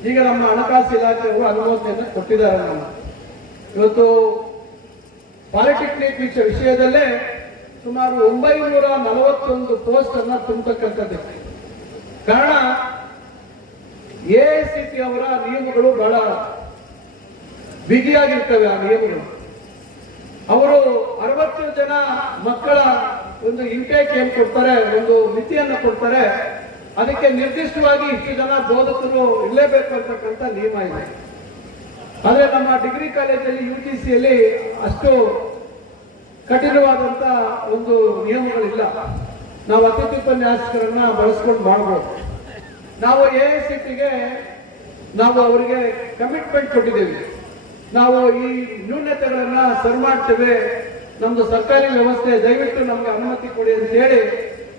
ಈಗ ನಮ್ಮ ಹಣಕಾಸು ಇಲಾಖೆಯವರು ಅನುಮೋದನೆಯನ್ನು ಕೊಟ್ಟಿದ್ದಾರೆ. ಇವತ್ತು ಪಾಲಿಟೆಕ್ನಿಕ್ ವಿಷಯದಲ್ಲೇ ಸುಮಾರು 941 ಪೋಸ್ಟ್ ಅನ್ನ ತುಂಬತಕ್ಕಂಥದ್ದಕ್ಕೆ ಕಾರಣ AICTE ಅವರ ನಿಯಮಗಳು ಬಹಳ ಬಿಗಿಯಾಗಿರ್ತವೆ. ಆ ನಿಯಮಗಳು ಅವರು 60 ಜನ ಮಕ್ಕಳ ಒಂದು ಇಂಟೇಕ್ ಏನ್ ಕೊಡ್ತಾರೆ, ಒಂದು ಮಿತಿಯನ್ನ ಕೊಡ್ತಾರೆ, ಅದಕ್ಕೆ ನಿರ್ದಿಷ್ಟವಾಗಿ ಇಷ್ಟು ಜನ ಬೋಧಕರು ಇರಲೇಬೇಕು ಅಂತಕ್ಕಂಥ ನಿಯಮ ಇದೆ. ಆದ್ರೆ ನಮ್ಮ ಡಿಗ್ರಿ ಕಾಲೇಜಲ್ಲಿ UGCಯಲ್ಲಿ ಅಷ್ಟು ಕಠಿಣವಾದಂತ ಒಂದು ನಿಯಮಗಳಿಲ್ಲ. ನಾವು ಅತಿಥಿ ಉಪನ್ಯಾಸಕರನ್ನ ಬಳಸ್ಕೊಂಡು ಮಾಡಬಹುದು. ನಾವು AICTEಗೆ ನಾವು ಅವರಿಗೆ ಕಮಿಟ್ಮೆಂಟ್ ಕೊಟ್ಟಿದ್ದೇವೆ. ನಾವು ಈ ನ್ಯೂನತೆಗಳನ್ನ ಸರಿ ಮಾಡ್ತೇವೆ, ನಮ್ದು ಸರ್ಕಾರಿ ವ್ಯವಸ್ಥೆ, ದಯವಿಟ್ಟು ನಮ್ಗೆ ಅನುಮತಿ ಕೊಡಿ ಅಂತ ಹೇಳಿ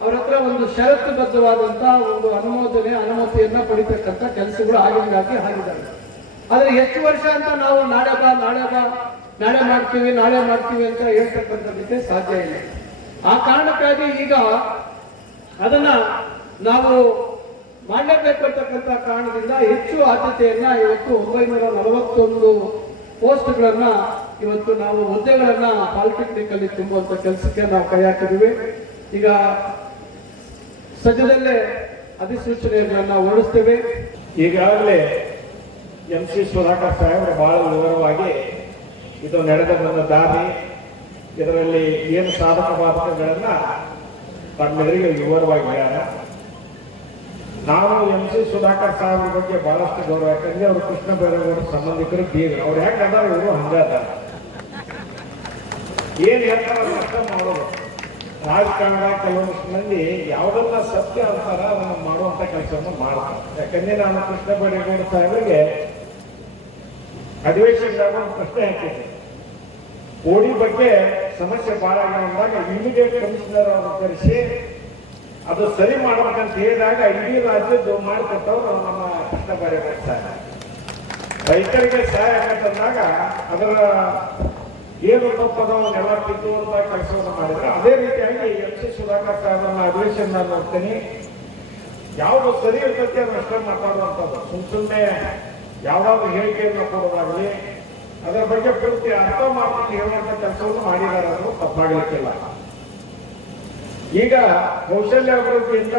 ಅವ್ರ ಹತ್ರ ಒಂದು ಷರತ್ತುಬದ್ಧವಾದಂತ ಒಂದು ಅನುಮತಿಯನ್ನ ಪಡಿತಕ್ಕಂಥ ಕೆಲಸಗಳು ಆಗಿದ್ದಾರೆ. ಆದ್ರೆ ಎಷ್ಟು ವರ್ಷ ಅಂತ ನಾವು ನಾಳೆ ಮಾಡ್ತೀವಿ ಅಂತ ಹೇಳ್ತಕ್ಕಂಥದ್ದಕ್ಕೆ ಸಾಧ್ಯ ಇಲ್ಲ. ಆ ಕಾರಣಕ್ಕಾಗಿ ಈಗ ಅದನ್ನ ನಾವು ಮಾಡಲೇಬೇಕು ಅಂತಕ್ಕಂಥ ಕಾರಣದಿಂದ ಹೆಚ್ಚು ಆದ್ಯತೆಯನ್ನ ಇವತ್ತು 941 ಪೋಸ್ಟ್ಗಳನ್ನ ಇವತ್ತು ನಾವು ಹುದ್ದೆಗಳನ್ನ ಪಾಲಿಟೆಕ್ನಿಕ್ ಅಲ್ಲಿ ತುಂಬುವಂತ ಕೆಲಸಕ್ಕೆ ನಾವು ಕೈ ಹಾಕಿದ್ದೀವಿ. ಈಗ ಸದ್ಯದಲ್ಲೇ ಅಧಿಸೂಚನೆಗಳನ್ನ ಹೊರಡಿಸ್ತೇವೆ. ಈಗಾಗಲೇ MC ಸುಧಾಕರ್ ಸಾಹೇಬರು ಬಹಳ ವಿವರವಾಗಿ ಇದು ನಡೆದ ಬಂದ ದಾರಿ, ಇದರಲ್ಲಿ ಏನು ಸಾಧಕ ಬಾಧಕಗಳನ್ನ ತಮ್ಮೆಲ್ಲರಿಗೂ ವಿವರವಾಗಿ ಹೇಳ್ಯಾರ. ನಾವು MC ಸುಧಾಕರ್ ಸಾಹೇಬ್ರ ಬಗ್ಗೆ ಬಹಳಷ್ಟು ಗೌರವ, ಯಾಕಂದ್ರೆ ಅವರು ಕೃಷ್ಣ ಬೈರೇಗೌಡರ ಸಂಬಂಧಿಕರು ಬೀಗರು. ಅವ್ರು ಹೆಂಗ್ ಅದಾರ ಇವರು ಹಂಗಾದ ಏನ್ ಹೇಳ್ತಾರ ಅರ್ಥ ಮಾಡೋದು. ರಾಜಕಾರಣದ ಕೆಲವೊಂದಿಷ್ಟು ಮಂದಿ ಯಾವುದನ್ನ ಸತ್ಯ ಅಂತಾರ ಅದನ್ನ ಮಾಡುವಂತ ಕೆಲಸವನ್ನು ಮಾಡ್ತಾರೆ. ಯಾಕಂದ್ರೆ ನಾನು ಕೃಷ್ಣ ಬೈರೇಗೌಡ ಸಾಹೇಬರಿಗೆ ಅಧಿವೇಶನದಾಗ ಒಂದು ಪ್ರಶ್ನೆ ಹಾಕಿದ್ದೆ. ಓಡಿ ಬಗ್ಗೆ ಸಮಸ್ಯೆ ಬಹಳ ಅಂದಾಗ ಇಮಿಡಿಯೇಟ್ ಕಮಿಷನರ್ ಅವರು ಕರೆಸಿ ಅದು ಸರಿ ಮಾಡ್ಬೇಕಂತ ಹೇಳಿದಾಗ ಇಡೀ ರಾಜ್ಯದ್ದು ಮಾಡಿಕೊಟ್ಟವ್ರು ನಮ್ಮ ಕೃಷ್ಣ ಬೈರೇಗೌಡ ಸಾಹೇಬ್. ರೈತರಿಗೆ ಸಹಾಯ ಆಗತ್ತಂದಾಗ ಅದರ ಏನು ತಪ್ಪದವನ್ನೆಲ್ಲ ತಿದ್ದುವಂತ ಕೆಲಸವನ್ನು ಮಾಡಿದ್ರೆ ಅದೇ ರೀತಿಯಾಗಿ MC ಸುಧಾಕರ್ ಸಾಹೇಬರನ್ನ ಅಧಿವೇಶನ ನಾನು ನೋಡ್ತೀನಿ. ಯಾವುದು ಸರಿ ಇರ್ತೈತಿ ಅದನ್ನ ಅಷ್ಟೇ ಮಾತಾಡುವಂಥದ್ದು, ಸುಮ್ಮನೆ ಯಾವ್ದಾದ್ರು ಹೇಳಿಕೆಯನ್ನು ಕೊಡೋದಾಗ್ಲಿ ಅದರ ಬಗ್ಗೆ ಪೂರ್ತಿ ಅರ್ಥ ಮಾಡ್ಕೊಂಡು ಹೇಳುವಂತ ಕೆಲಸವನ್ನು ಮಾಡಿದ್ದಾರೆ ಅನ್ನೋದು ತಪ್ಪಾಗಲಿಕ್ಕಿಲ್ಲ. ಈಗ ಕೌಶಲ್ಯ ಅಭಿವೃದ್ಧಿಯಿಂದ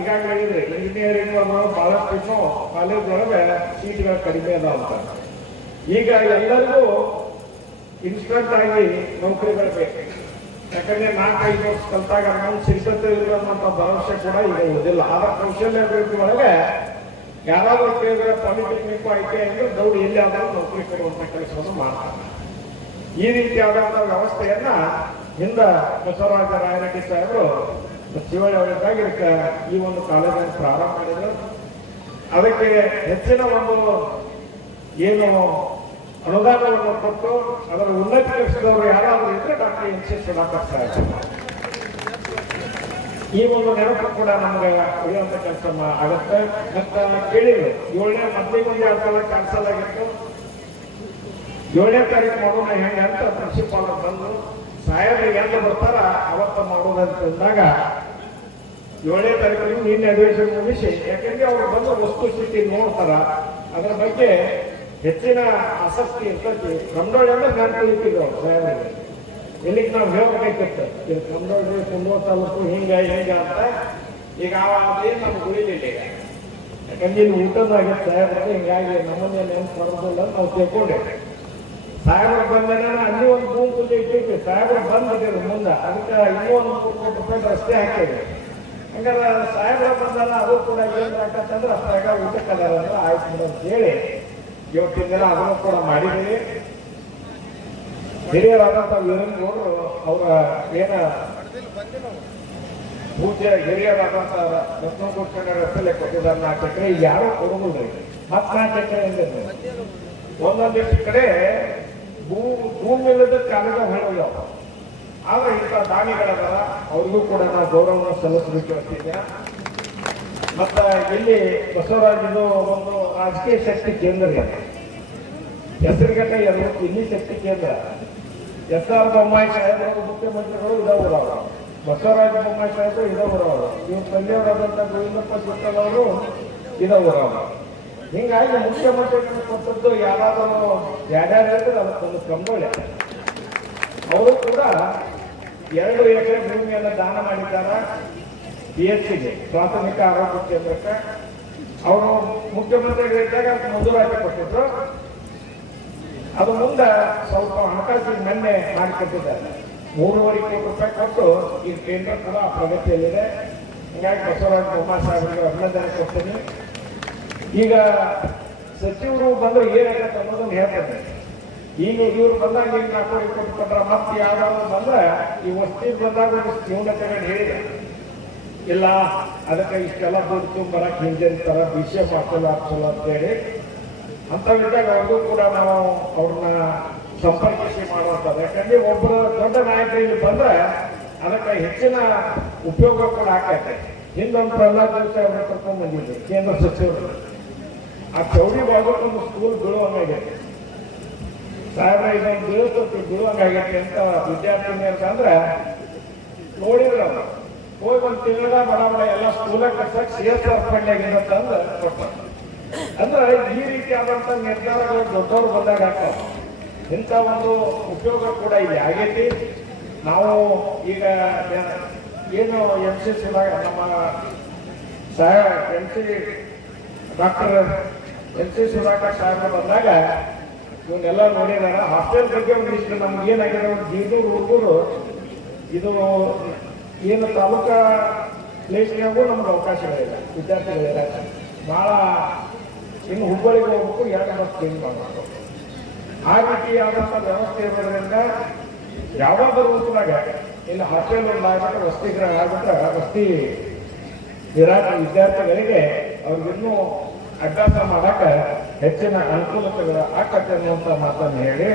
ಈಗಾಗಲೇ ಹೇಳಿದ್ರೆ ಇಂಜಿನಿಯರಿಂಗ್ ಬಹಳಷ್ಟು ಇನ್ನೂ ಕಾಲೇಜ್ ಒಳಗೆ ಸೀಟ್ಗಳು ಕಡಿಮೆ ಅದಾವ ಅಂತ. ಈಗ ಎಲ್ಲರಿಗೂ ಇನ್ಸ್ಟೆಂಟ್ ಆಗಿ ನೌಕರಿಗಳು ಬೇಕು. ಯಾಕಂದ್ರೆ 4-5 ವರ್ಷ ಕಲ್ತಾಗ ನಾವು ಸಿಗ್ತತೆ ಇಲ್ಲ ಅನ್ನೋಂಥ ಭರವಸೆ ಕೂಡ ಈಗ ಇರುವುದಿಲ್ಲ. ಆದ್ರೆ ಕೌಶಲ್ಯ ಅಭಿವೃದ್ಧಿ ಒಳಗೆ ಯಾರಾದ್ರೂ ಕೇಳಿದ್ರೆ ಪಾಲಿಟೆಕ್ನಿಕ್ ಆಯ್ಕೆ ಅಂದ್ರೆ ದೌಡ್ ಎಲ್ಲಿಯಾದ್ರೂ ನೌಕರಿ ಕೊಡುವಂತ ಕೆಲಸವನ್ನು ಮಾಡ್ತಾರೆ. ಈ ರೀತಿಯಾದಂತಹ ವ್ಯವಸ್ಥೆಯನ್ನ ಹಿಂದ ಬಸವರಾಜ ರಾಯರೆಡ್ಡಿ ಸಾಹೇಬರು ಶಿವಳ್ಳಿ ಅವರಿದ್ದಾಗ ಈ ಒಂದು ಕಾಲೇಜನ್ನು ಪ್ರಾರಂಭ ಮಾಡಿದ್ರು. ಅದಕ್ಕೆ ಹೆಚ್ಚಿನ ಒಂದು ಏನು ಅನುದಾನವನ್ನು ಕೊಟ್ಟು ಅದರ ಉನ್ನತೀಕರಿಸಿದವರು ಯಾರಾದರೂ ಇದ್ರೆ ಡಾಕ್ಟರ್ MC ಸುಧಾಕರ್ ಸಾಹೇಬ್. ಈ ಒಂದು ನೆನಪು ಕೂಡ ನಮ್ಗೆ ಉಳಿಯುವಂತ ಕೆಲಸ ಆಗತ್ತೆ. ಮತ್ತೆ ಕೇಳಿದ್ರು 7ನೇ ಮೊದಲಿಗೆ 2 ಸಲ ಕ್ಯಾನ್ಸಲ್ ಆಗಿತ್ತು. 7ನೇ ತಾರೀಕು ಮಾಡೋಣ ಹೆಂಗೆ ಅಂತ ಪ್ರಿನ್ಸಿಪಾಲ್ ಬಂದು ಸಾಹೇಬ್ರಿಗೆ ಎಂದು ಬರ್ತಾರ ಅವತ್ತ ಮಾಡೋದಂತ ಅಂದಾಗ 7ನೇ ತಾರೀಕು ನಿನ್ನೆ ಅಧಿವೇಶನ ಮುಗಿಸಿ, ಯಾಕಂದ್ರೆ ಅವ್ರು ಬಂದು ವಸ್ತುಸ್ಥಿತಿ ನೋಡ್ತಾರ, ಅದರ ಬಗ್ಗೆ ಹೆಚ್ಚಿನ ಆಸಕ್ತಿ ಇರ್ತೈತಿ. ಕಂಡೋಳಿ ಅಂದ್ರೆ ನಾನು ತಿಳಿತಿದ್ರು ಸಾಹೇಬ್ರಿಗೆ ಎಲ್ಲಿಗೆ ನಾವು ಹೇಳ್ಬೇಕಾಯ್ತಿತ್ತು, ಇದು ಕಂಡೋಳಿ ಕುಂದೂರು ತಾಲೂಕು ಹಿಂಗ ಅಂತ. ಈಗ ಅದೇನು ನಮ್ಗೆ ಉಳಿಲಿಲ್ಲ ಈಗ, ಯಾಕಂದ್ರೆ ಇಲ್ಲಿ ಊಟದಾಗಿತ್ತು ಸಾಹೇಬ್ರಿಗೆ. ಹಿಂಗಾಗಿ ನಮ್ಮನ್ನೇ ನೆನಪು ಬರೋದಿಲ್ಲ ಅಂತ ನಾವು ತಿಳ್ಕೊಂಡೆ. ಸಾಹೇಬ್ರು ಬಂದ ಅಲ್ಲಿ ಒಂದು ಭೂಮಿ ಪೂಜೆ ಇಟ್ಟಿದ್ವಿ. ಸಾಹೇಬ್ರು ಬಂದಿದ್ರು ಮುಂದೆ, ಅದಕ್ಕೆ ಇನ್ನೂ ಒಂದು 3 ಕೋಟಿ ರೂಪಾಯಿ ರಸ್ತೆ ಹಾಕಿದ್ವಿ. ಹಂಗಾರೆ ಸಾಹೇಬ್ರ ಬಂದಾರ ಅದು ಕೂಡ ಏನು ಹಾಕತ್ತಂದ್ರೆ ಅಷ್ಟಾಗ ಊಟಕ್ಕೆ ಅದಾರ ಅಂದ್ರೆ ಆಯ್ತು ಅಂತ ಹೇಳಿ ಇವತ್ತಿನ ದಿನ ಅದನ್ನು ಕೂಡ ಮಾಡಿದ್ದೀವಿ. ಹಿರಿಯರಾದಂಥ ವೀರೇಂದ್ರಗೌಡರು ಅವರ ಏನ ಪೂಜೆ ಹಿರಿಯರಾದಂಥ ರತ್ನಕೋಟೆ ರಸ್ತೆಲೆ ಕೊಟ್ಟಿದ್ದಾರೆ 4 ಎಕರೆ. ಯಾರು ಕೊಡುವುದಿಲ್ಲ, 14 ಎಕರೆ ಎಂದಿದ್ರು. ಒಂದೊಂದಿಷ್ಟು ಕಡೆ ಭೂಮಿ ಇಲ್ಲದ ಕಾಲದ ಹೊಳೆಯವ. ಆದ್ರೆ ಇಂಥ ದಾನಿಗಳದಾರ, ಅವ್ರಿಗೂ ಕೂಡ ನಾವು ಗೌರವವನ್ನು ಸಲ್ಲಿಸಬೇಕು ಅಂತಿದ್ದೆ. ಮತ್ತ ಇಲ್ಲಿ ಬಸವರಾಜದು ಒಂದು ರಾಜಕೀಯ ಶಕ್ತಿ ಕೇಂದ್ರ ಇದೆ, ಹೆಸರುಗಟ್ಟ ಇಲ್ಲಿ ಶಕ್ತಿ ಕೇಂದ್ರ. SR ಬೊಮ್ಮಾಯಿ ಸಾಹೇಬರು ಮುಖ್ಯಮಂತ್ರಿಗಳು ಇದವರು, ಬಸವರಾಜ ಬೊಮ್ಮಾಯಿ ಸಾಹೇಬರು ಇದವರು, ಇವ್ರ ತಂದೆಯವರಾದಂಥ ಗೋವಿಂದಪ್ಪ ಶಿವಣ್ಣವರು ಇದವರು. ಹಿಂಗಾಗಿ ಮುಖ್ಯಮಂತ್ರಿಗಳು ಕೊಟ್ಟದ್ದು ಯಾರಾದರೂ ಯಾರ್ಯಾರು ಹೇಳ್ತಾರೆ ಅದಕ್ಕೊಂದು ಕಂಬೋಳೆ. ಅವರು ಕೂಡ 2 ಎಕರೆ ಭೂಮಿಯನ್ನು ದಾನ ಮಾಡಿದ್ದಾರೆ PHCಗೆ, ಪ್ರಾಥಮಿಕ ಆರೋಗ್ಯ ಕೇಂದ್ರಕ್ಕೆ. ಅವರು ಮುಖ್ಯಮಂತ್ರಿಗಳಿದ್ದಾಗ ಮಂಜೂರಾತಿ ಕೊಟ್ಟಿದ್ರು. ಅದು ಮುಂದೆ ಸ್ವಲ್ಪ ಹಣಕಾಸಿನ ಮೊನ್ನೆ ಮಾಡಿಕೊಟ್ಟಿದ್ದಾರೆ. 3.5 ಕೋಟಿ ರೂಪಾಯಿ ಕೊಟ್ಟು ಈ ಕೇಂದ್ರ ಕೂಡ ಪ್ರಗತಿಯಲ್ಲಿದೆ. ಹೀಗಾಗಿ ಬಸವರಾಜ ಬೊಮ್ಮಾಯಿ ಸಾಹೇಬರಿಗೆ ಅಭಿನಂದನೆ ಕೊಡ್ತೀನಿ. ಈಗ ಸಚಿವರು ಬಂದ್ರೆ ಏನಾಗತ್ತೆ ಅನ್ನೋದನ್ನು ಹೇಳ್ತಾರೆ. ಈಗ ಇವ್ರು ಬಂದಾಗ ಈಗ 4 ಕೋಟಿ ಕೊಟ್ರ ಮತ್ತೆ ಯಾವ್ದಾದ್ರು ಬಂದ್ರೆ ಈ ವಸ್ತಿ ಬಂದಾಗ ನ್ಯೂನತೆಗಳು ಹೇಳಿದೆ ಇಲ್ಲ, ಅದಕ್ಕೆ ಇಷ್ಟೆಲ್ಲ ದುಡ್ಡು ತುಂಬರಕ್ಕೆ ಹಿಂಜರಿತಾರ, ವಿಷಯ ಹಾಕ್ಸಲ್ಲ ಅಂತ ಹೇಳಿ. ಅಂತವಿದ್ದಾಗ ಅವ್ರಿಗೂ ಕೂಡ ನಾವು ಅವ್ರನ್ನ ಸಂಪರ್ಕಿಸಿ ಮಾಡುವಂಥದ್ದು. ಯಾಕಂದ್ರೆ ಒಬ್ಬರು ದೊಡ್ಡ ನಾಯಕರಿಗೆ ಬಂದ್ರೆ ಅದಕ್ಕೆ ಹೆಚ್ಚಿನ ಉಪಯೋಗ ಕೂಡ ಆಗ್ತೈತೆ. ಹಿಂದೊಂದು ಪ್ರಹ್ಲಾದ್ ಜೋಶಿ ಅವ್ರನ್ನ ಕರ್ಕೊಂಡು ಬಂದಿದ್ದೆ ಕೇಂದ್ರ ಸಚಿವರು. ಆ ಚೌಡಿ ಭಾಗಕ್ಕೊಂದು ಸ್ಕೂಲ್ ಬೀಳುವಂಗಾಗೈತೆ ಸಾಹೇಬ್ರ, ಇದೊಂದು ಬೀಳುವಂಗಾಗೈತೆ ಅಂತ ವಿದ್ಯಾರ್ಥಿನಿಯರ್ಗಂದ್ರೆ ನೋಡಿದ್ರು. ಹೋಗಿ ಒಂದು ತಿಂಗಳ ಬಡ ಎಲ್ಲ ಸ್ಕೂಲಾಗ ಕಟ್ಸಕ್ CSR ಫಂಡ್ನಾಗಿಂದ ತಂದು ಕೊಡ್ತಾರೆ. ಅಂದ್ರೆ ಈ ರೀತಿಯಾದಂಥ ನಿರ್ಧಾರಗಳು ದೊಡ್ಡವರು ಬಂದಾಗ ಆಗ್ತಾವ. ಇಂಥ ಒಂದು ಉಪಯೋಗ ಕೂಡ ಇಲ್ಲಿ ಆಗೈತಿ. ನಾವು ಈಗ ಏನು MCC ನಮ್ಮ ಡಾಕ್ಟರ್ MC ಸುಧಾಕರ್ ಸಾಹೇಬ್ ಬಂದಾಗ ಇವನ್ನೆಲ್ಲ ನೋಡಿದಾರ. ಹಾಸ್ಟೆಲ್ ಬಗ್ಗೆ ಒಂದಿಷ್ಟು ನಮ್ಗೆ ಏನಾಗಿದೆ, ಒಂದು 200 ಹುಡುಗರು ಇದು ಏನು ತಾಲೂಕಾ ಪ್ಲೇಸ್ನಾಗೂ ನಮ್ಗೆ ಅವಕಾಶಗಳಿಲ್ಲ, ವಿದ್ಯಾರ್ಥಿಗಳಿಲ್ಲ. ಭಾಳ ಇನ್ನು ಹುಬ್ಬಳ್ಳಿಗೆ ಹೋಗ್ಬೇಕು, 2 ಬಸ್ ಚೇಂಜ್ ಮಾಡಬೇಕು. ಆ ರೀತಿಯಾದಂಥ ವ್ಯವಸ್ಥೆ ಇರೋದ್ರಿಂದ ಯಾವಾಗಲೂ ರೂಪದಾಗ ಇಲ್ಲಿ ಹಾಸ್ಟೆಲ್ ಒಂದಾಗ್ಬಿಟ್ರೆ, ವಸತಿಗೃಹ ಆಗ್ಬಿಟ್ರೆ ವಸತಿ ವಿದ್ಯಾರ್ಥಿಗಳಿಗೆ ಅವ್ರಿಗಿನ್ನೂ ಅಭ್ಯಾಸ ಮಾಡಕ್ಕೆ ಹೆಚ್ಚಿನ ಅನುಕೂಲತೆಗಳು ಆಕತ್ತೆ ಅನ್ನುವಂಥ ಮಾತನ್ನು ಹೇಳಿ